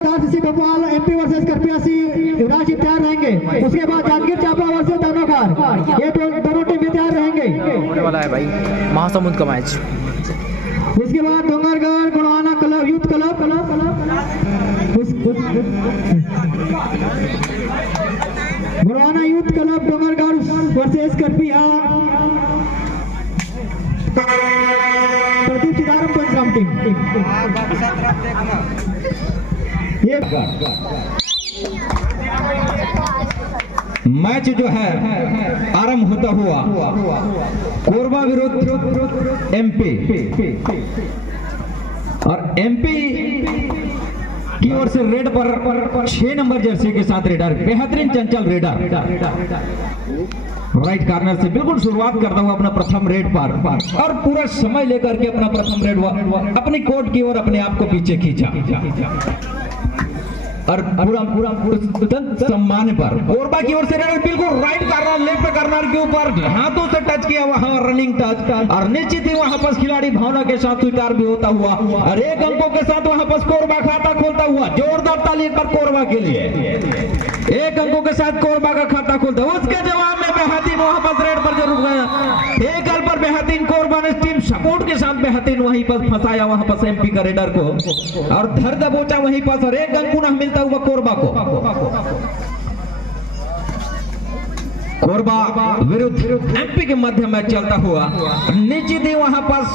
सी Bhopal MP versus करपियासी युवराज तैयार रहेंगे। उसके बाद जागीर चांपा वर्सेस दानोकार, ये दोनों टीमें तैयार रहेंगे। होने वाला है भाई महासमुंद का मैच। उसके बाद Dongargarh Gunwana club youth club Gunwana youth club Dongargarh versus Karpiya Pradeep Chidaram Pancharam team. ये मैच जो है आरंभ होता हुआ कोरबा विरुद्ध एमपी, और एमपी की ओर से रेड पर 6 नंबर जर्सी के साथ रेडर, बेहतरीन चंचल रेडर राइट कॉर्नर से बिल्कुल शुरुआत करता हुआ अपना प्रथम रेड पर और पूरा समय लेकर के अपना प्रथम रेड अपनी कोर्ट की ओर अपने आप को पीछे खींचा और पूरा सम्मान पर कोरबा की ओर से बिल्कुल राइट कॉर्नर लेफ्ट कॉर्नर के ऊपर हाथों से टच किया, वहां रनिंग टच और निश्चित ही वहां पर खिलाड़ी भावना के साथ स्वीकार भी होता हुआ और 1 अंकों के साथ वहां पर कोरबा खाता खोलता हुआ। जोरदार ताली पर कोरबा के लिए। 1 अंकों के साथ कोरबा का खाता खोलता हुआ। उसके जवाब में बेहतरीन वहां पर रेड पर जरूर गया, 1 अंक पर बेहतरीन कोरबा ने टीम सपोर्ट के साथ बेहतरीन वहीं पर फंसाया वहां पर एमपी का रेडर को और धर दबोचा वहीं पर और 1 अंक पुनः मिलता हुआ कोरबा को। कोरबा विरुद्ध एमपी के मध्य में चलता हुआ निश्चित ही वहां पास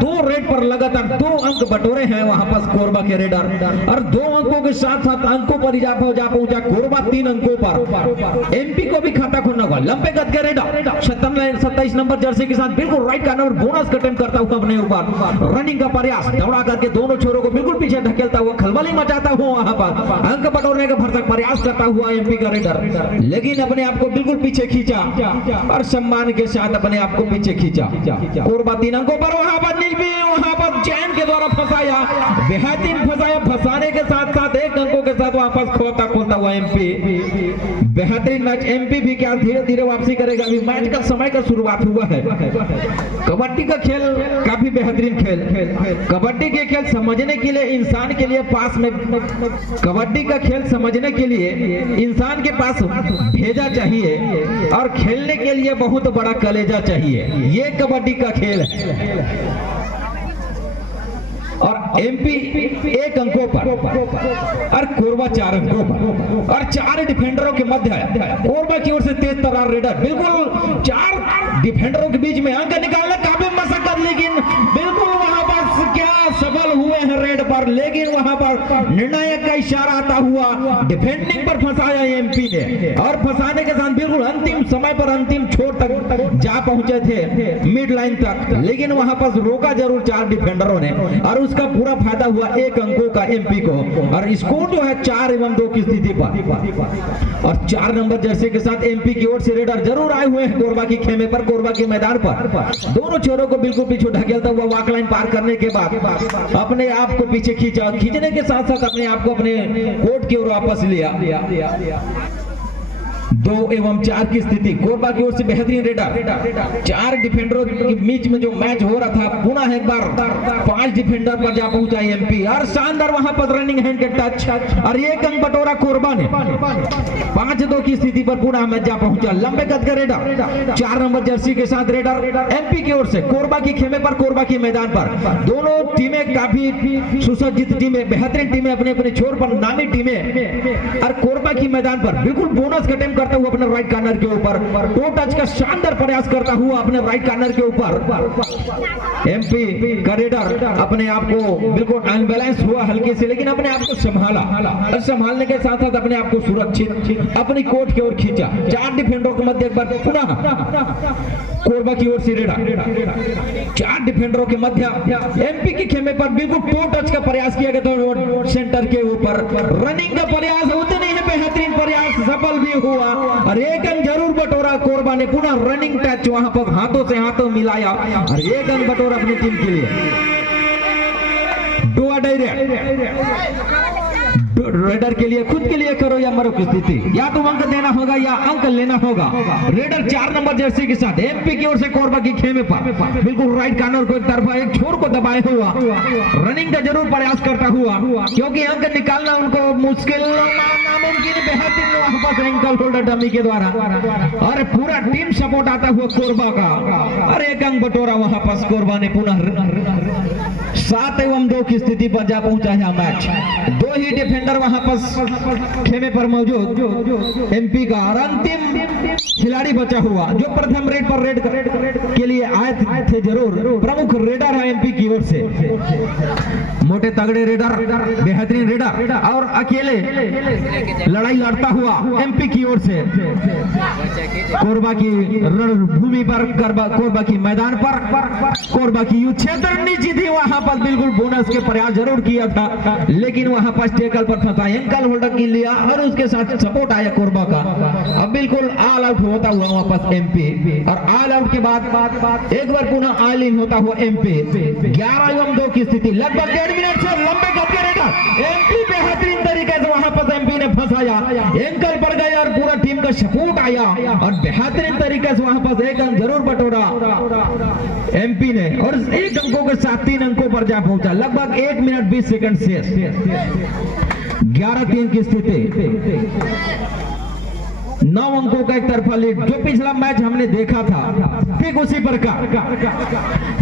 2 रेड पर लगातार 2 अंक बटोरे हैं वहां पास कोरबा के रेडर और 2 अंकों के साथ साथ अंकों पर जा पहुंचा कोरबा 3 अंकों पर। एमपी को भी खाता खोलना होगा। लंबे कद के रेडर 27 नंबर जर्सी के साथ बिल्कुल राइट कॉर्नर बोनस अटेम्प्ट करता हुआ अपने ऊपर रनिंग का प्रयास दौड़ा करके दोनों छोरों को बिल्कुल पीछे ढकेलता हुआ खलबली मचाता हुआ वहां पर अंक बटोरने का भरसक प्रयास करता हुआ एमपी का रेडर, लेकिन अपने आप को बिल्कुल पीछे खींचा और सम्मान के साथ अपने आप को पीछे खींचा। कोरबा 3 अंकों पर वहां पर नीलबी वहां पर चैन के द्वारा फंसाया, बेहतरीन फंसाया, फंसाने के साथ साथ 1 अंकों के साथ वापस खोलता खोलता हुआ एमपी। बेहतरीन मैच। एमपी भी क्या धीरे धीरे वापसी करेगा। अभी मैच का समय का शुरुआत हुआ है। कबड्डी का खेल काफी बेहतरीन खेल। कबड्डी के खेल समझने के लिए इंसान के लिए पास में कबड्डी का खेल समझने के लिए इंसान के पास भेजा चाहिए और खेलने के लिए बहुत बड़ा कलेजा चाहिए। ये कबड्डी का खेल है और एमपी 1 अंकों पर और कोरबा 4 अंकों पर और 4 डिफेंडरों के मध्य कोरबा की ओर से तेज तर्रार रेडर बिल्कुल 4 डिफेंडरों के बीच में अंक निकालना काफी मशक्कत, लेकिन बिल्कुल वहां पर क्या सफल हुए हैं रेड पर, लेकिन वहां पर निर्णायक का इशारा आता हुआ डिफेंडिंग पर फंसाया एमपी ने और फंसाने के साथ बिल्कुल अंतिम समय पर अंतिम छोर तक जा पहुंचे थे मिड लाइन तक, लेकिन वहां पर रोका जरूर 4 डिफेंडरों ने और उसका पूरा फायदा हुआ 1 अंकों का एमपी को और स्कोर जो है 4-2 की स्थिति पर और 4 नंबर जर्सी के साथ एमपी की ओर से रेडर जरूर आए हुए हैं कोरबा की खेमे पर, कोरबा के मैदान पर। दोनों छोरों को बिल्कुल पीछे ढकेलता हुआ वॉक लाइन पार करने के बाद अपने आप को पीछे खींचा, खींचने के साथ साथ अपने आप को अपने कोर्ट की ओर वापस लिया। 2-4 की स्थिति कोरबा की ओर से बेहतरीन रेडर 4 डिफेंडरों के बीच में जो मैच हो रहा था पुनः एक बार 5 डिफेंडर पर जा पहुंचा एमपी और शानदार वहां पर रनिंग हैंड के टच और 1 अंक बटोरा कोरबा ने। 5-2 की स्थिति पर पुनः मैच जा पहुंचा। लंबे कद का रेडर 4 नंबर जर्सी के साथ रेडर एमपी की ओर से कोरबा की खेमे पर, कोरबा के मैदान पर। दोनों टीमें काफी सुसज्जित टीमें, बेहतरीन टीमें, अपने अपने छोर पर नामी टीमें और कोरबा की मैदान पर बिल्कुल बोनस अटेम्प्ट करता हुआ अपने राइट कॉर्नर के ऊपर टो टच का शानदार प्रयास करता हुआ अपने राइट कॉर्नर के ऊपर एमपी का रेडर अपने आप को बिल्कुल अनबैलेंस हुआ हल्के से, लेकिन अपने आप को संभाला और संभालने के साथ साथ अपने आप को सुरक्षित अपनी कोर्ट की ओर खींचा। 4 डिफेंडरों के मध्य एक बार पुनः कोरबा की ओर से रेडर 4 डिफेंडरों के मध्य एमपी के खेमे पर बिल्कुल टो टच का प्रयास किया गया था सेंटर के ऊपर। रनिंग का प्रयास होते नहीं है, बेहतरीन प्रयास सफल भी हुआ और 1 अंक जरूर बटोरा कोरबा ने। पुनः रनिंग टच वहां पर हाथों से हाथों मिलाया और 1 अंक बटोरा अपनी टीम के लिए। रेडर के लिए खुद के लिए करो या मरो की स्थिति, या तो अंक देना होगा या अंक लेना होगा। रेडर 4 नंबर जर्सी के साथ एमपी की ओर से कोरबा की खेमे पर बिल्कुल राइट कॉर्नर को एक तरफा एक छोर को दबाए हुआ रनिंग का जरूर प्रयास करता हुआ, क्योंकि अंक निकालना उनको मुश्किल नामुमकिन बेहतरीन वहां पर एंकल होल्डर डमी के द्वारा, और पूरा टीम सपोर्ट आता हुआ कोरबा का, और एक अंक बटोरा वहां पर कोरबा ने पुनः 7-2 की स्थिति पर जा पहुंचा है मैच। 2 ही डिफेंडर वहां पर खेमे पर मौजूद एमपी का, और अंतिम खिलाड़ी बचा हुआ जो प्रथम रेड पर रेड के लिए आए थे जरूर, प्रमुख रेडर है एमपी की ओर से, मोटे तगड़े रेडर, बेहतरीन रेडर, और अकेले लड़ाई लड़ता हुआ एमपी की ओर से कोरबा की रणभूमि पर, कोरबा की मैदान पर, कोरबा की युद्ध क्षेत्र नीचे थी, वहां पर बिल्कुल बोनस के प्रयास जरूर किया था, लेकिन वहां पर टेकल पर फंसा, एंकल होल्डर की लिया और उसके साथ सपोर्ट आया कोरबा का। अब बिल्कुल ऑल आउट होता हुआ वापस एमपी, और ऑल आउट के बाद एक बार पुनः ऑल इन होता हुआ एमपी। 11-2 की स्थिति, लगभग 1.5 मिनट से लंबे कब्जे रेडर एमपी बेहतरीन तरीके से वहां पर एमपी ने फंसाया, एंकल पड़ गया और पूरा टीम का सपोर्ट आया और बेहतरीन तरीके से वहां पर एक अंक जरूर बटोरा एमपी ने, और 1 अंकों के साथ 3 अंकों पर जा पहुंचा, लगभग 1 मिनट 20 सेकंड से 11-3 की स्थिति, 9 अंकों का एक तरफा लीड। जो पिछला मैच हमने देखा था ठीक उसी प्रकार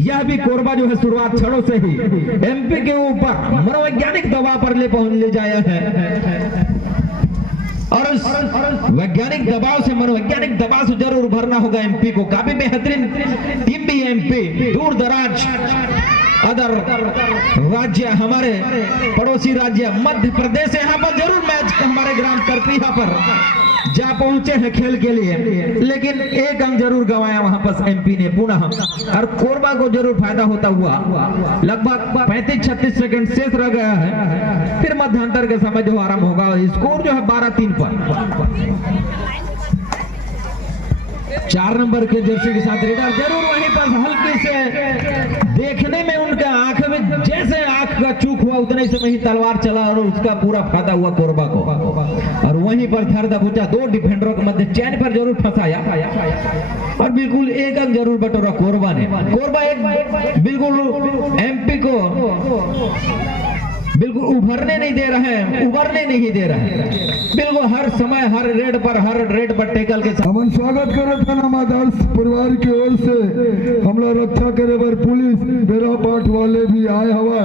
यह भी कोरबा जो है शुरुआत छड़ों से ही एमपी के ऊपर मनोवैज्ञानिक दबाव पर ले जाया है, और उस वैज्ञानिक दबाव से, मनोवैज्ञानिक दबाव से जरूर उभरना होगा एमपी को। काफी बेहतरीन टीम भी एमपी, दूर दराज अदर राज्य, हमारे पड़ोसी राज्य मध्य प्रदेश, यहाँ पर जरूर मैच हमारे ग्राम करपीहा पर जा पहुंचे हैं खेल के लिए, लेकिन 1 अंक जरूर गंवाया वहां पर एमपी ने पुनः, और कोरबा को जरूर फायदा होता हुआ लगभग 35-36 सेकंड शेष रह गया है, फिर मध्यांतर के समय जो आरंभ होगा, स्कोर जो है 12-3 पर। 4 नंबर के जर्सी के साथ रेडर जरूर वहीं पर हल्के से देखने में उनका आंख में जैसे आंख का चूक हुआ उतने समय ही तलवार चला, और उसका पूरा फायदा हुआ कोरबा को, और वहीं पर धर दबोचा 2 डिफेंडरों के मध्य चैन पर जरूर फंसाया, और बिल्कुल 1 अंक जरूर बटोरा कोरबा ने। कोरबा एक बिल्कुल एमपी को बिल्कुल उभरने नहीं दे रहे हैं, उभरने नहीं दे रहे हैं, बिल्कुल हर समय हर रेड पर टेकल के हमन स्वागत करत हन हम आदर्श परिवार की ओर से। हमला रक्षा करे बर पुलिस बेरा पाठ वाले भी आए हवा,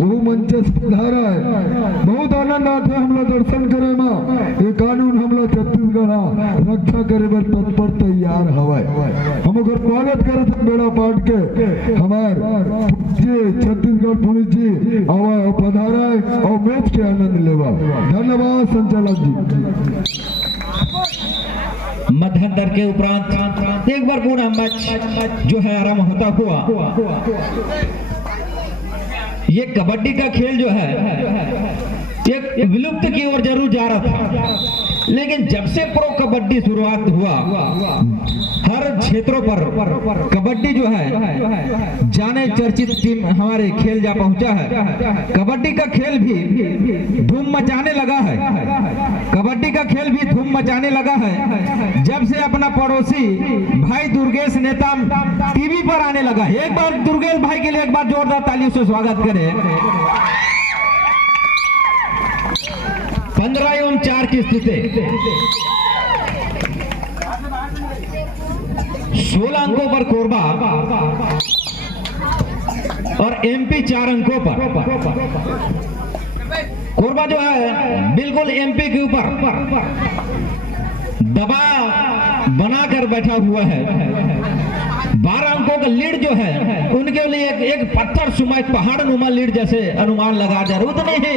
वो मंच पधारा है, बहुत आनंद आता है हमला दर्शन करे में। ये कानून हमला छत्तीसगढ़ रक्षा करे बर तत्पर तैयार हवा, हम ओकर स्वागत करत हन बेरा पाठ के। हमार छत्तीसगढ़ पुलिस जी आवा और मैच के आनंद लेवा। धन्यवाद संचालक जी। मध्यांतर के उपरांत एक बार पूरा मैच जो है आरंभ होता हुआ, ये कबड्डी का खेल जो है एक विलुप्त की ओर जरूर जा रहा था, लेकिन जब से प्रो कबड्डी शुरुआत हुआ, हर क्षेत्रों पर कबड्डी जो है जाने चर्चित टीम हमारे खेल जा पहुंचा है। कबड्डी का खेल भी धूम मचाने लगा है, कबड्डी का खेल भी धूम मचाने लगा है जब से अपना पड़ोसी भाई दुर्गेश नेता टीवी पर आने लगा है। एक बार दुर्गेश भाई के लिए एक बार जोरदार तालियों से स्वागत करें। 15-4 की स्थिति, 16 अंकों पर कोरबा और एमपी 4 अंकों पर। कोरबा जो है बिल्कुल एमपी के ऊपर दबाव बनाकर बैठा हुआ है। 12 अंकों का लीड जो है उनके लिए एक पत्थर सुमा, एक पहाड़ नुमा लीड जैसे अनुमान लगा जा रहा, उतने ही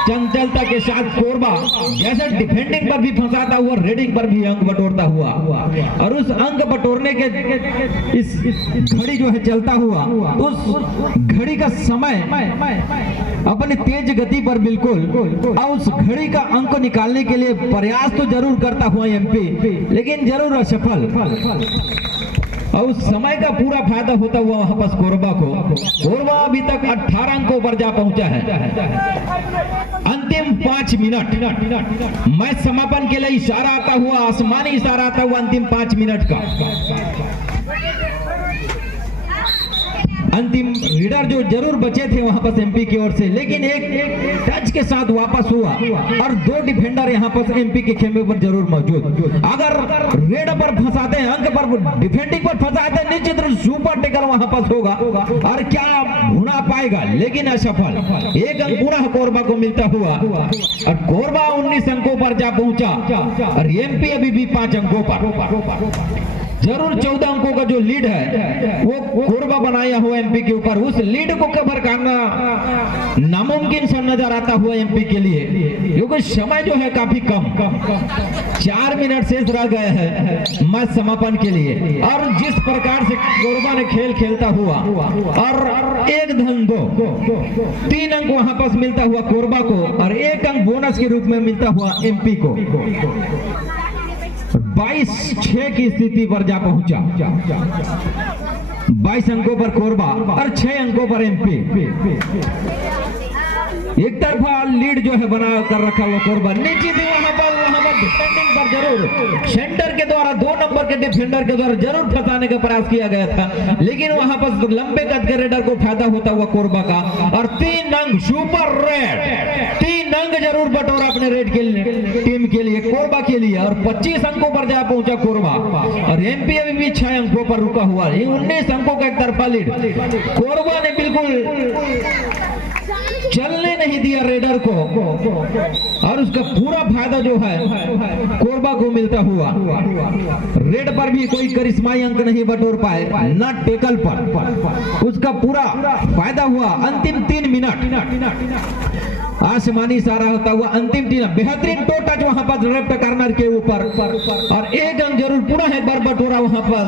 चंचलता के साथ कोरबा जैसे डिफेंडिंग पर भी फंसाता हुआ, रेडिंग पर भी अंक बटोरता हुआ, और उस अंक बटोरने के इस घड़ी जो है चलता हुआ, उस घड़ी का समय अपनी तेज गति पर बिल्कुल, और उस घड़ी का अंक निकालने के लिए प्रयास तो जरूर करता हुआ एमपी, लेकिन जरूर असफल। और उस समय का पूरा फायदा होता हुआ वहां पर कोरबा को। कोरबा अभी तक 18 अंकों पर जा पहुंचा है। अंतिम 5 मिनट मैच समापन के लिए इशारा आता हुआ, आसमानी इशारा आता हुआ अंतिम 5 मिनट का। अंतिम रीडर जो जरूर बचे थे वहां पर एमपी की ओर से, लेकिन एक टच के साथ वापस हुआ और 2 डिफेंडर यहां पर एमपी के खेमे पर जरूर मौजूद। अगर रेड पर फंसाते हैं, अंक पर डिफेंडिंग पर फंसाते हैं, निश्चित रूप सुपर टेकल वहां पर होगा और क्या भुना पाएगा, लेकिन असफल। 1 अंक पुनः कोरबा को मिलता हुआ और कोरबा 19 अंकों पर जा पहुंचा और एमपी अभी भी 5 अंकों पर। जरूर 14 अंकों का जो लीड है वो कोरबा बनाया हुआ एमपी के ऊपर, उस लीड को कवर करना नामुमकिन सा नजर आता हुआ एमपी के लिए, क्योंकि समय जो है काफी कम 4 मिनट शेष रह गए हैं मैच समापन के लिए। और जिस प्रकार से कोरबा ने खेल खेलता हुआ और 1-2 3 अंक वहां पर मिलता हुआ कोरबा को और 1 अंक बोनस के रूप में मिलता हुआ एमपी को। 22-6 की स्थिति पर जा पहुंचा। 22 अंकों पर कोरबा और 6 अंकों पर एमपी। एक तरफा लीड जो है बना कर रखा हुआ कोरबा। नीचे भी वहां पर डिफेंडिंग पर जरूर सेंटर के द्वारा 2 नंबर के डिफेंडर के द्वारा जरूर फंसाने का प्रयास किया गया था, लेकिन वहां पर लंबे कद के रेडर को फायदा होता हुआ कोरबा का और 3 अंक सुपर रेड, 3 अंक जरूर बटोरा अपने रेड के लिए, टीम के लिए, कोरबा के लिए। और 25 अंकों पर जा पहुंचा कोरबा और एमपी अभी भी 6 अंकों पर रुका हुआ है। 19 अंकों का एक तरफा लीड। कोरबा ने बिल्कुल चलने नहीं दिया रेडर को और उसका पूरा फायदा जो है कोरबा को मिलता हुआ। रेड पर भी कोई करिश्माई अंक नहीं बटोर पाए, न टेकल पर उसका पूरा फायदा हुआ। अंतिम 3 मिनट आसमानी इशारा होता हुआ अंतिम 3 बेहतरीन टो टच वहां पर लेफ्ट कार्नर के ऊपर और 1 अंक जरूर पुनः एक बार बटोरा वहां पर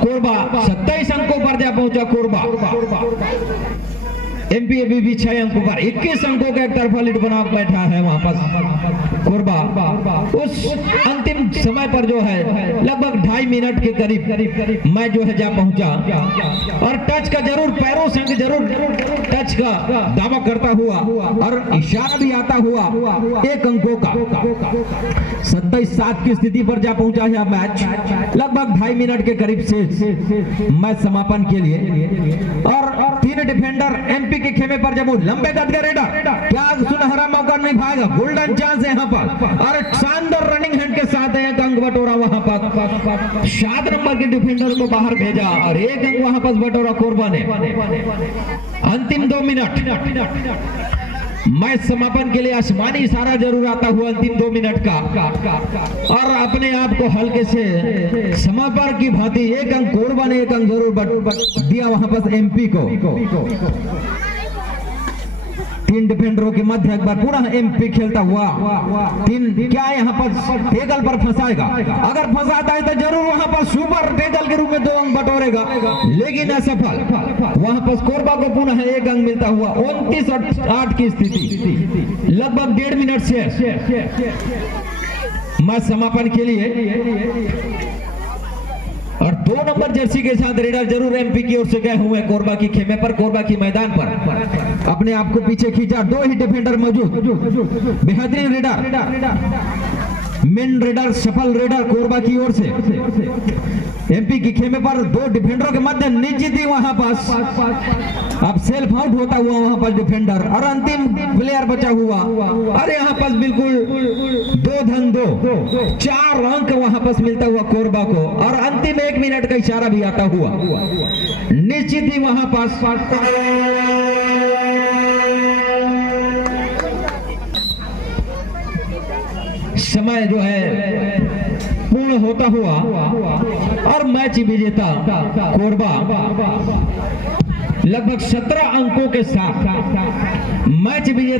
कोरबा। 27 अंकों पर जा पहुंचा कोरबा। एमपी अभी भी 6 अंकों पर 21 अंकों का एक तरफा लीड बना बैठा है वहां पर कोरबा। उस अंतिम समय पर जो है लगभग 2.5 मिनट के करीब मैच जो है जा पहुंचा और टच का जरूर, पैरों से जरूर टच का दावा करता हुआ और इशारा भी आता हुआ 1 अंकों का। 27-7 की स्थिति पर जा पहुंचा है मैच। लगभग 2.5 मिनट के करीब से मैच समापन के लिए और 3 डिफेंडर एमपी के खेमे पर जब वो लंबे कद का रेडर क्या सुनहरा मौका नहीं पाएगा, गोल्डन चांस है यहाँ पर और शानदार रनिंग हैंड के साथ एक अंक बटोरा वहां पर। 7 नंबर के डिफेंडर को बाहर भेजा और 1 अंक वहां पर बटोरा कोरबा ने। अंतिम 2 मिनट मैच समापन के लिए आसमानी इशारा जरूर आता हुआ अंतिम 2 मिनट का और अपने आप को हल्के से समापन की भांति 1 अंक कोरबा ने 1 अंक जरूर दिया वहां पर एमपी को। 3 डिफेंडरों के मध्य एक बार पूरा एमपी खेलता हुआ 3 क्या यहाँ पर टेकल पर फंसाएगा, अगर फंसाता है तो जरूर वहां पर सुपर टेकल के रूप में 2 अंक बटोरेगा, लेकिन असफल। वहां पर कोरबा को पुनः 1 अंक मिलता हुआ। 29-8 की स्थिति, लगभग 1.5 मिनट से मैच समापन के लिए और 2 नंबर जर्सी के साथ रेडर जरूर एमपी की ओर से गए हुए कोरबा की खेमे पर, कोरबा की मैदान पर अपने आप को पीछे खींचा। 2 ही डिफेंडर मौजूद, बेहतरीन रेडर, मेन रेडर, सफल रेडर कोरबा की ओर से एमपी की खेमे पर 2 डिफेंडरों के मध्य निजी थी वहां पास। अब सेल्फ आउट होता हुआ वहां पर डिफेंडर और अंतिम प्लेयर बचा हुआ और यहाँ पास बिल्कुल 2-2 4 अंक वहां पास मिलता हुआ कोरबा को और अंतिम 1 मिनट का इशारा भी आता हुआ। निश्चित ही वहां पास समय जो है पूर्ण होता हुआ और मैच विजेता कोरबा लगभग 17 अंकों के साथ मैच विजेता